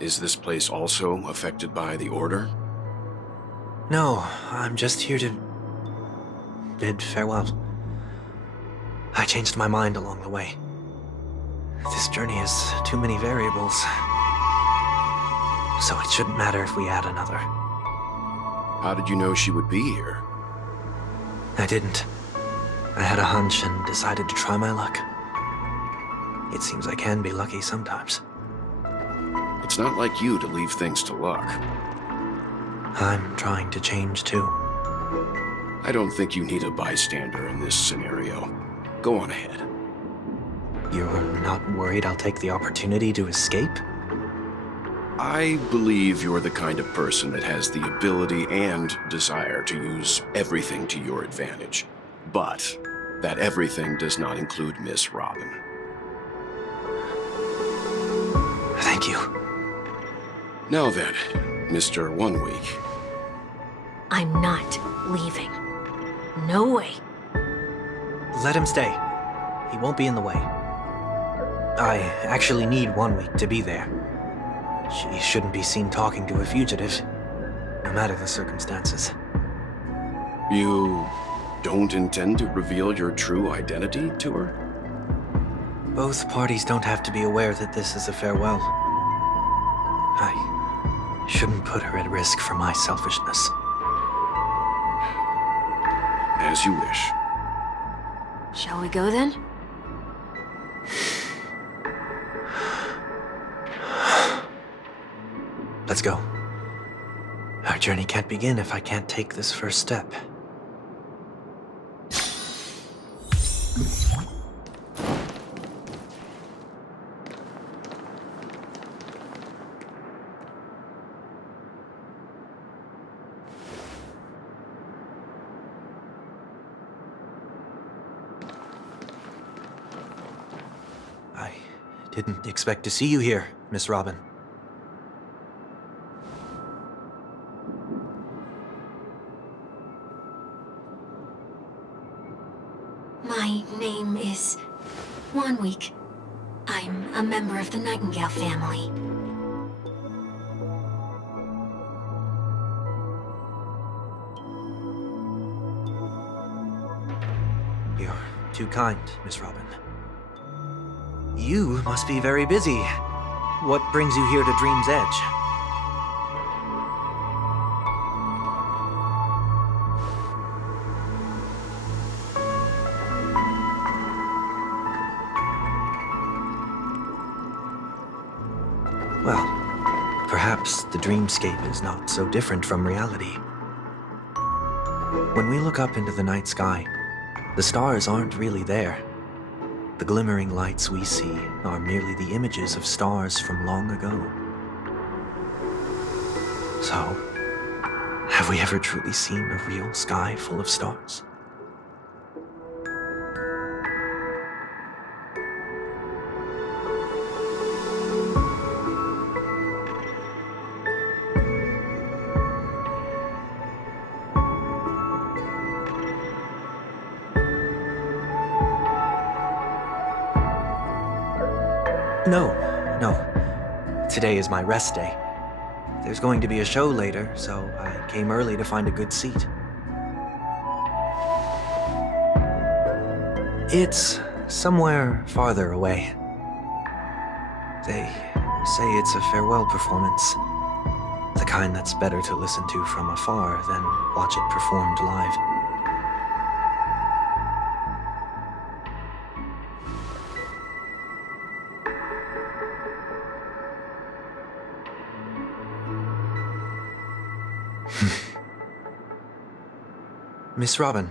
Is this place also affected by the Order? No, I'm just here to bid farewell. I changed my mind along the way. This journey has too many variables, so it shouldn't matter if we add another. How did you know she would be here? I didn't. I had a hunch and decided to try my luck. It seems I can be lucky sometimes. It's not like you to leave things to luck. I'm trying to change too. I don't think you need a bystander in this scenario. Go on ahead. You're not worried I'll take the opportunity to escape? I believe you're the kind of person that has the ability and desire to use everything to your advantage. But that everything does not include Miss Robin. Thank you. Now then, Mr. 1 Week. I'm not leaving. No way. Let him stay. He won't be in the way. I actually need 1 week to be there. She shouldn't be seen talking to a fugitive, no matter the circumstances. You don't intend to reveal your true identity to her? Both parties don't have to be aware that this is a farewell. I shouldn't put her at risk for my selfishness. As you wish. Shall we go then? Let's go. Our journey can't begin if I can't take this first step. I didn't expect to see you here, Miss Robin. My name is 1 Week. I'm a member of the Nightingale family. You're too kind, Miss Robin. You must be very busy. What brings you here to Dream's Edge? Well, perhaps the dreamscape is not so different from reality. When we look up into the night sky, the stars aren't really there. The glimmering lights we see are merely the images of stars from long ago. So, have we ever truly seen a real sky full of stars? No. Today is my rest day. There's going to be a show later, so I came early to find a good seat. It's somewhere farther away. They say it's a farewell performance. The kind that's better to listen to from afar than watch it performed live. Miss Robin,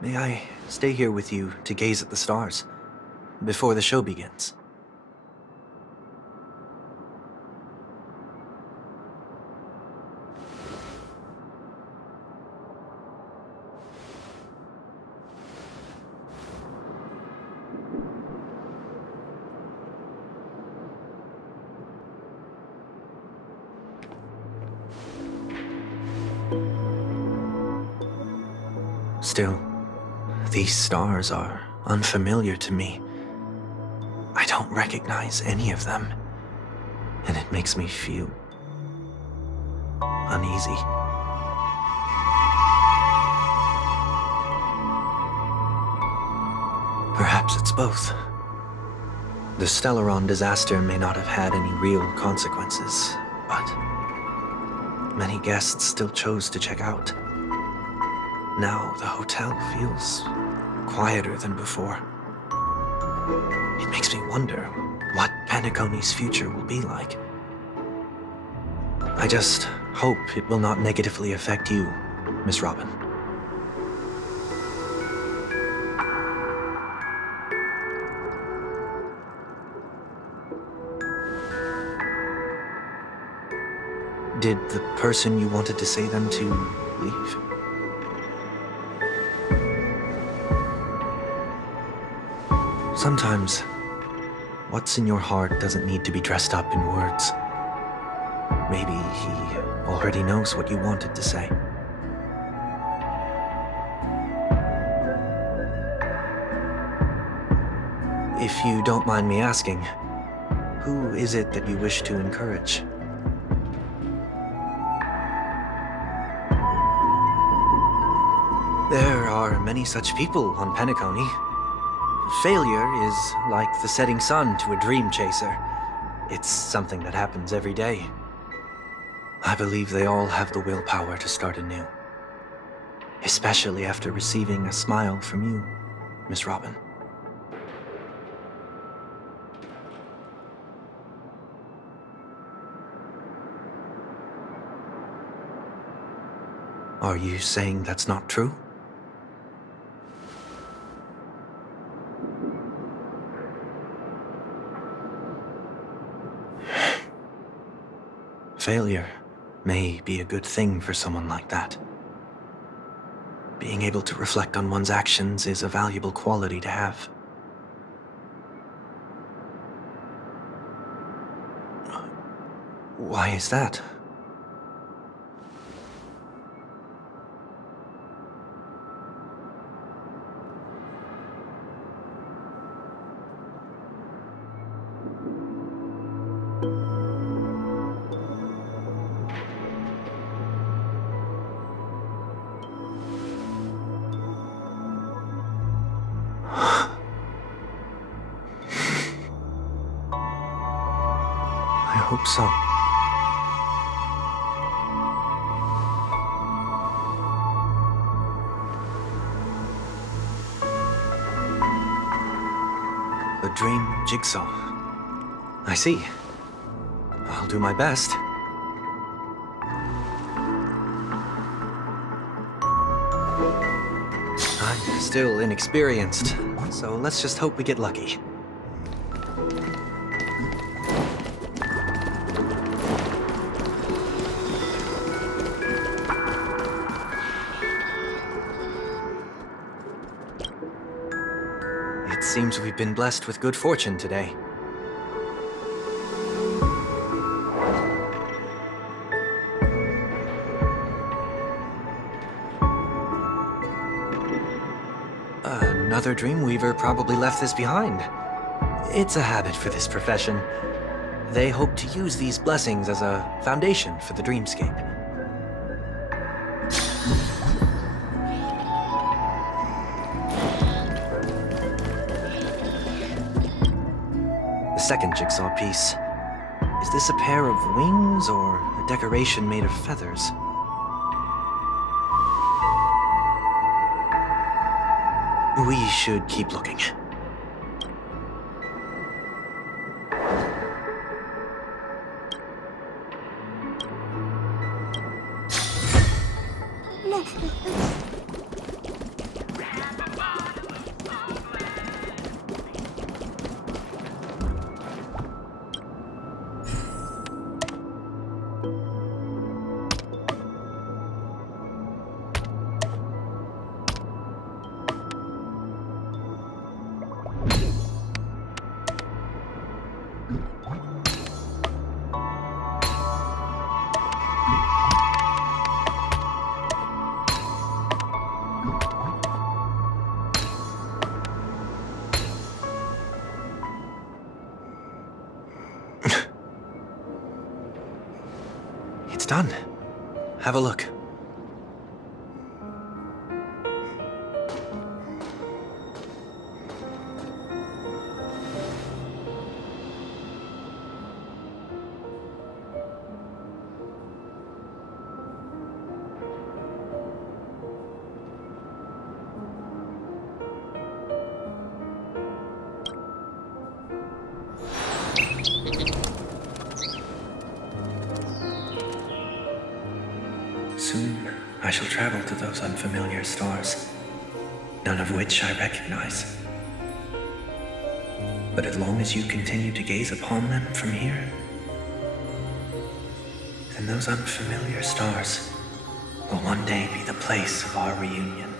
may I stay here with you to gaze at the stars before the show begins? Still, these stars are unfamiliar to me. I don't recognize any of them. and it makes me feel uneasy. Perhaps it's both. The Stellaron disaster may not have had any real consequences, but many guests still chose to check out. Now the hotel feels quieter than before. It makes me wonder what Penacony's future will be like. I just hope it will not negatively affect you, Miss Robin. Did the person you wanted to say them to leave? Sometimes, what's in your heart doesn't need to be dressed up in words. Maybe he already knows what you wanted to say. If you don't mind me asking, who is it that you wish to encourage? There are many such people on Penacony. Failure is like the setting sun to a dream chaser. It's something that happens every day. I believe they all have the willpower to start anew. Especially after receiving a smile from you, Miss Robin. Are you saying that's not true? Failure may be a good thing for someone like that. Being able to reflect on one's actions is a valuable quality to have. Why is that? I hope so. A dream jigsaw. I see. I'll do my best. I'm still inexperienced, so let's just hope we get lucky. It seems we've been blessed with good fortune today. Another Dreamweaver probably left this behind. It's a habit for this profession. They hope to use these blessings as a foundation for the dreamscape. The second jigsaw piece. Is this a pair of wings or a decoration made of feathers? We should keep looking. done. Have a look. Soon, I shall travel to those unfamiliar stars, none of which I recognize. But as long as you continue to gaze upon them from here, then those unfamiliar stars will one day be the place of our reunion.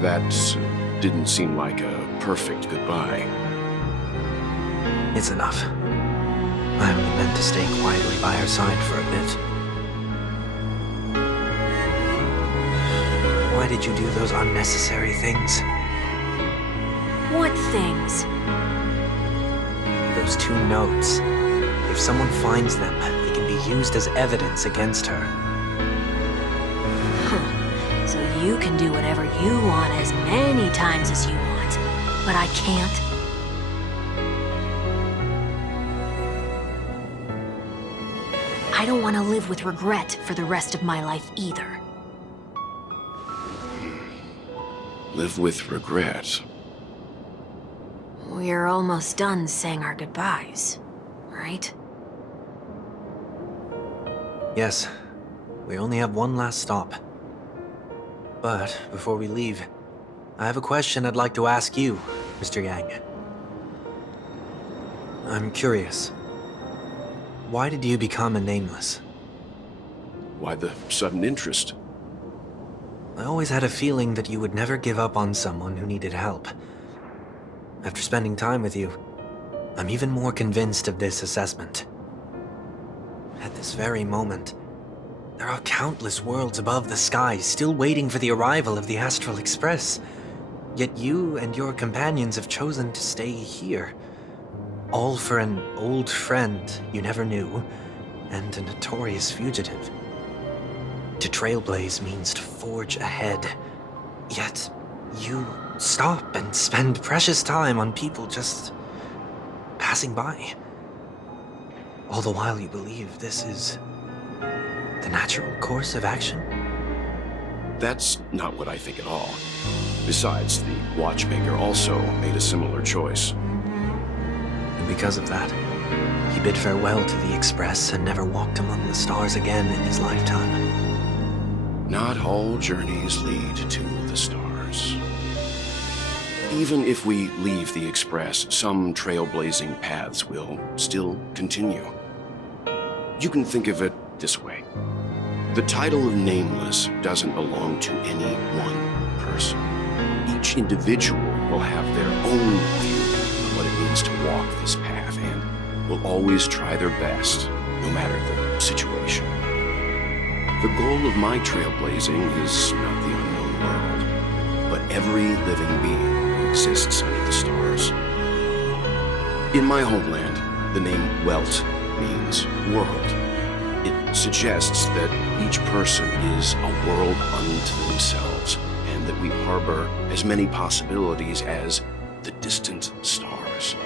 That didn't seem like a perfect goodbye. It's enough. I only meant to stay quietly by her side for a bit. Why did you do those unnecessary things? What things? Those 2 notes. If someone finds them, they can be used as evidence against her. So you can do whatever you want as many times as you want, but I can't. I don't want to live with regret for the rest of my life either. Live with regret. We're almost done saying our goodbyes, right? Yes, we only have one last stop. But before we leave, I have a question I'd like to ask you, Mr. Yang. I'm curious. Why did you become a nameless? Why the sudden interest? I always had a feeling that you would never give up on someone who needed help. After spending time with you, I'm even more convinced of this assessment. At this very moment, there are countless worlds above the sky still waiting for the arrival of the Astral Express. Yet you and your companions have chosen to stay here. All for an old friend you never knew, and a notorious fugitive. To trailblaze means to forge ahead. Yet, you stop and spend precious time on people just passing by. All the while you believe this is the natural course of action? That's not what I think at all. Besides, the watchmaker also made a similar choice. And because of that, he bid farewell to the Express and never walked among the stars again in his lifetime. Not all journeys lead to the stars. Even if we leave the Express, some trailblazing paths will still continue. You can think of it this way. The title of Nameless doesn't belong to any one person. Each individual will have their own view of what it means to walk this path and will always try their best, no matter the situation. The goal of my trailblazing is not the unknown world, but every living being who exists under the stars. In my homeland, the name Welt means world. It suggests that each person is a world unto themselves, and that we harbor as many possibilities as the distant stars.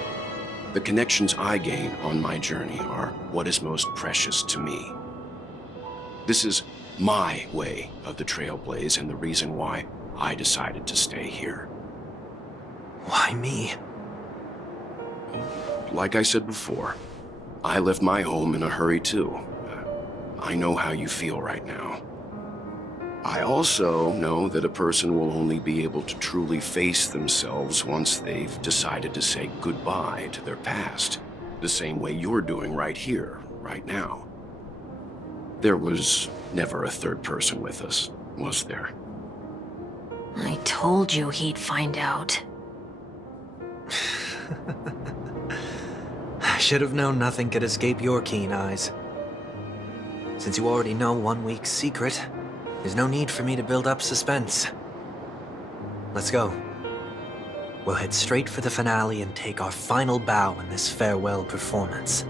The connections I gain on my journey are what is most precious to me. This is my way of the Trailblaze and the reason why I decided to stay here. Why me? Like I said before, I left my home in a hurry too. I know how you feel right now. I also know that a person will only be able to truly face themselves once they've decided to say goodbye to their past, the same way you're doing right here, right now. There was never a third person with us, was there? I told you he'd find out. I should have known nothing could escape your keen eyes. Since you already know 1 week's secret, there's no need for me to build up suspense. Let's go. We'll head straight for the finale and take our final bow in this farewell performance.